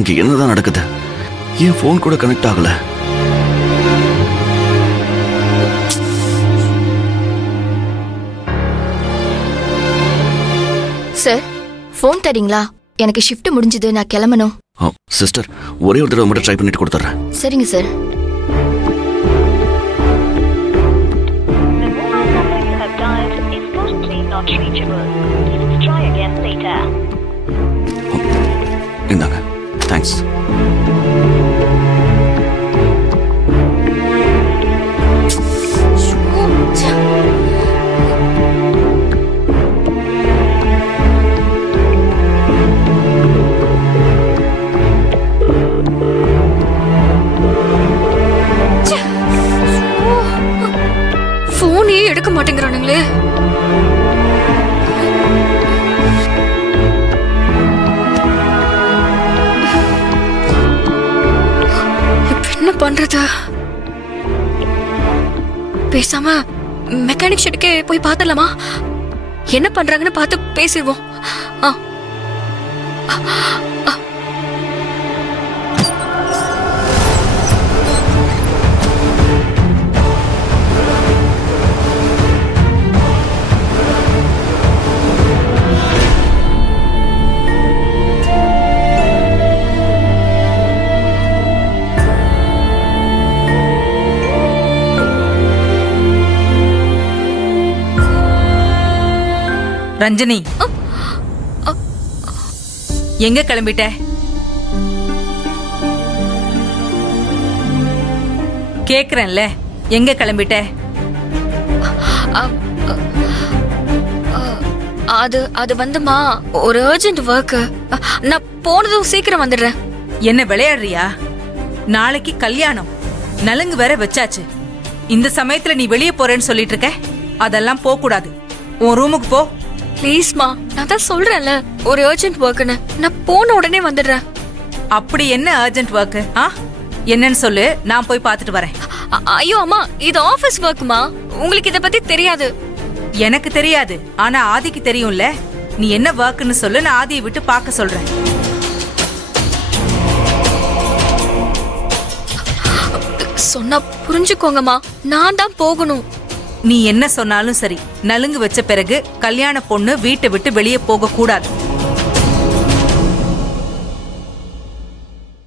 அங்க என்னதான் நடக்குது? ஏன் ஃபோன் கூட கனெக்ட் ஆகல? சார், ஃபோன் தரீங்களா? எனக்கு ஷிஃப்ட் முடிஞ்சது, நான் கிளம்பணும். சிஸ்டர், ஒரே ஒரு தடவை மட்டும் ட்ரை பண்ணிட்டு கொடுத்துட்றேன். சரிங்க சார். இந்தாங்க. தேங்க்ஸ். ஃபோனே எடுக்க மாட்டேங்கிறானுங்களே. என்ன பண்றது? பேசாம மெக்கானிக் ஷெட்டுக்கே போய் பாத்துடலாமா? என்ன பண்றாங்கன்னு பார்த்து பேசிடுவோம். ரஞ்சனி, எங்க கிளம்பிட்ட? கேக்குறேன்ல, எங்க கிளம்பிட்ட? அது வந்துமா, ஒரு அர்ஜென்ட் ஒர்க். நான் போனதும் சீக்கிரம் வந்துடுறேன். என்ன விளையாடுறியா? நாளைக்கு கல்யாணம், நலுங்கு வேற வச்சாச்சு. இந்த சமயத்துல நீ வெளியே போறேன்னு சொல்லிட்டு இருக்க. அதெல்லாம் போக கூடாது. உன் ரூமுக்கு போ. ப்ளீஸ்மா, நான் தான் சொல்றேன்ல, ஒரு அர்ஜென்ட் ஒர்க்னு. நான் போன உடனே வந்துடுறேன். அப்படி என்ன அர்ஜென்ட் ஒர்க்? என்னன்னு சொல்லு, நான் போய் பார்த்துட்டு வரேன். ஐயோ அம்மா, இது ஆபீஸ் ஒர்க்குமா, உங்களுக்கு இத பத்தி தெரியாது. எனக்கு தெரியாது, ஆனா ஆதிக்கு தெரியும்ல. நீ என்ன ஒர்க்னு சொல்லு, நான் ஆதியை விட்டு பார்க்க சொல்றேன். சொன்னா புரிஞ்சுக்கோங்கம்மா, நான் தான் போகணும். நீ என்ன சொன்னாலும் சரி, நலுங்கு வச்ச பிறகு கல்யாண பொண்ணு வீட்டை விட்டு வெளியே போக கூடாது.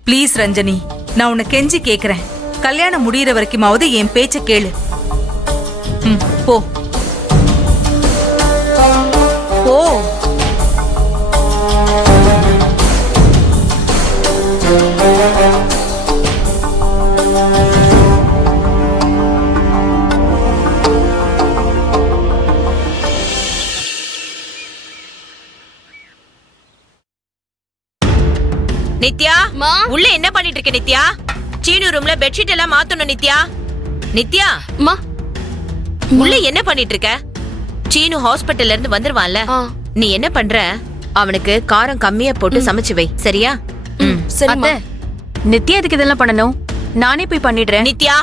ப்ளீஸ் ரஞ்சனி, நான் உன்னை கெஞ்சி கேக்குறேன். கல்யாணம் முடியற வரைக்குமாவது என் பேச்ச கேளு. போ போ. நித்யா, உள்ள என்ன பண்ணிட்டு இருக்க நித்யா? சீனு ரூம்ல பெட்ஷீட் எல்லாம் மாத்தணும் நித்யா. நித்யா, உள்ள என்ன பண்ணிட்டு இருக்க? சீனு ஹாஸ்பிடல்ல இருந்து வந்துருவான்ல, நீ என்ன பண்ற? அவனுக்கு காரம் கம்மியா போட்டு சமைச்சு வை, சரியா? சரிம்மா. நித்யா எதுக்கு இதெல்லாம் பண்ணணும்? நானே போய் பண்ணிடுறேன். நித்யா,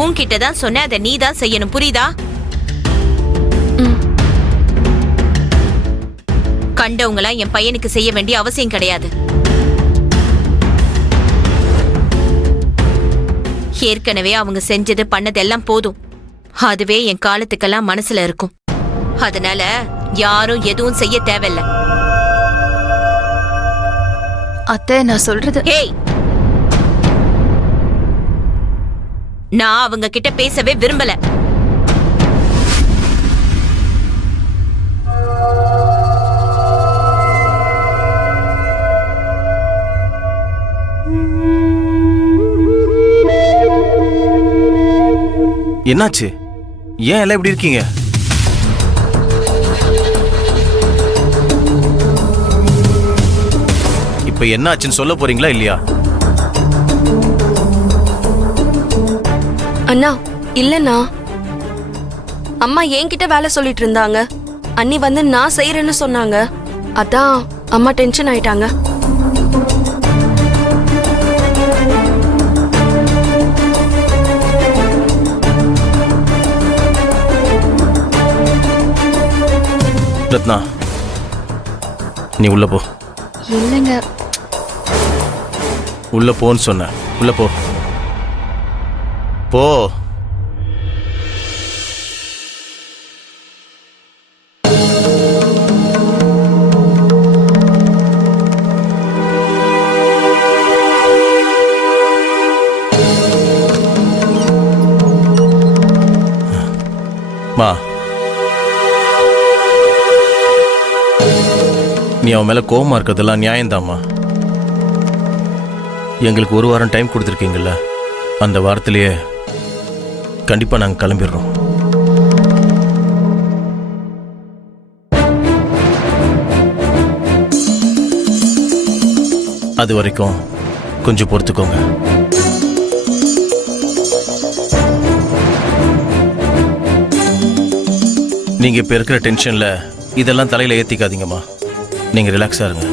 உன்கிட்ட தான் சொன்ன, அதை நீ தான் செய்யணும், புரியுதா? கண்டவங்களா என் பையனுக்கு செய்ய வேண்டிய அவசியம் கிடையாது. ஏற்கனவே அவங்க செஞ்சது பண்ணதெல்லாம் போதும். அதுவே என் காலத்துக்கெல்லாம் மனசுல இருக்கும். அதனால யாரும் எதுவும் செய்ய தேவையில்ல. அத்தை, நான் சொல்றது. ஹேய், நான் அவங்க கிட்ட பேசவே விரும்பல. என்னாச்சு? ஏன் எல்லாம் இப்படி இருக்கீங்க? இப்ப என்னாச்சுன்னு சொல்ல போறீங்களா இல்லையா? அண்ணா, இல்லண்ணா, அம்மா என்கிட்ட வேலை சொல்லிட்டு இருந்தாங்க. அண்ணி வந்து நான் செய்யறேன்னு சொன்னாங்க. அதான் அம்மா டென்ஷன் ஆயிட்டாங்க. ரத்னா, நீ உள்ள போ. இல்லைங்க, உள்ள போன்னு சொன்னேன். உள்ள போ. போ. மா, நீ அவன் மேல கோவமா இருக்கிறதெல்லாம் நியாயம்தாம்மா. எங்களுக்கு 1 வாரம் டைம் கொடுத்துருக்கீங்கல்ல, அந்த வாரத்திலேயே கண்டிப்பா நாங்க கிளம்பிடுறோம். அது வரைக்கும் கொஞ்சம் பொறுத்துக்கோங்க. நீங்க இப்ப இருக்கிற டென்ஷன்ல இதெல்லாம் தலையில ஏத்திக்காதீங்கம்மா. நீங்க ரிலாக்ஸா இருங்க.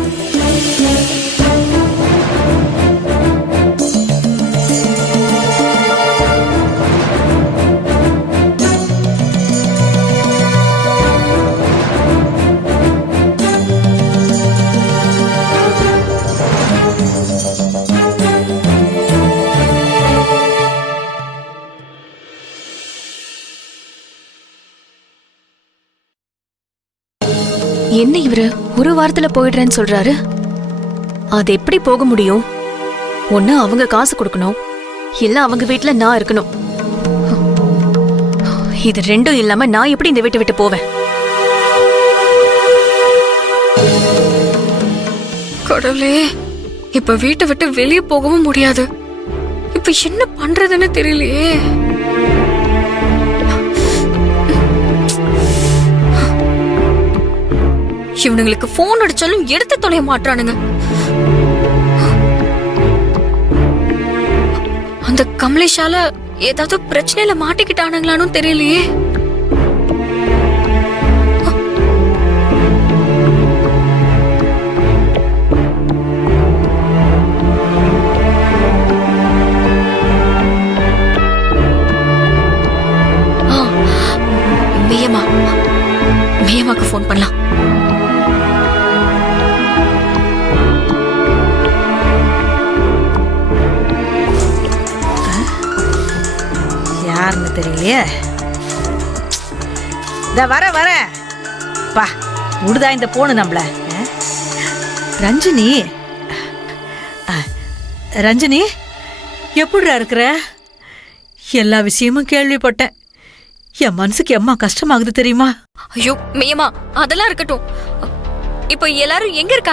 என்ன இவரு 1 வாரத்துல போயிடுறேன்னு சொல்றாரு? அது எப்படி போக முடியும்? ஒண்ணு அவங்க காசு கொடுக்கணும், இல்ல அவங்க வீட்ல நான் இருக்கணும். இது ரெண்டும் இல்லாம நான் எப்படி இந்த வீட்டை விட்டு போவேன்? கடவுளே, இப்ப வீட்டை விட்டு வெளியே போகவும் முடியாது. இப்ப என்ன பண்றதுன்னு தெரியலையே. இவனுங்களுக்கு போன் அடிச்சாலும் எடுத்து தொலைய மாட்டானுங்க. அந்த கமலேஷால ஏதாவது பிரச்சனையில மாட்டிக்கிட்டானுங்களான்னு தெரியலையே. மியமாக்கு போன் பண்ணலாம். யாருன்னு தெரியலையே. வர பா விடுதா இந்த போனு நம்மள. ரஞ்சினி, ரஞ்சினி எப்படிடா இருக்கிற? எல்லா விஷயமும் கேள்விப்பட்டேன். என் மனசுக்கு எம்மா கஷ்டமாகுது தெரியுமா? ஐயோ மியமா, அதெல்லாம் இருக்கட்டும். இப்போ எல்லாரும் எங்க இருக்காங்க?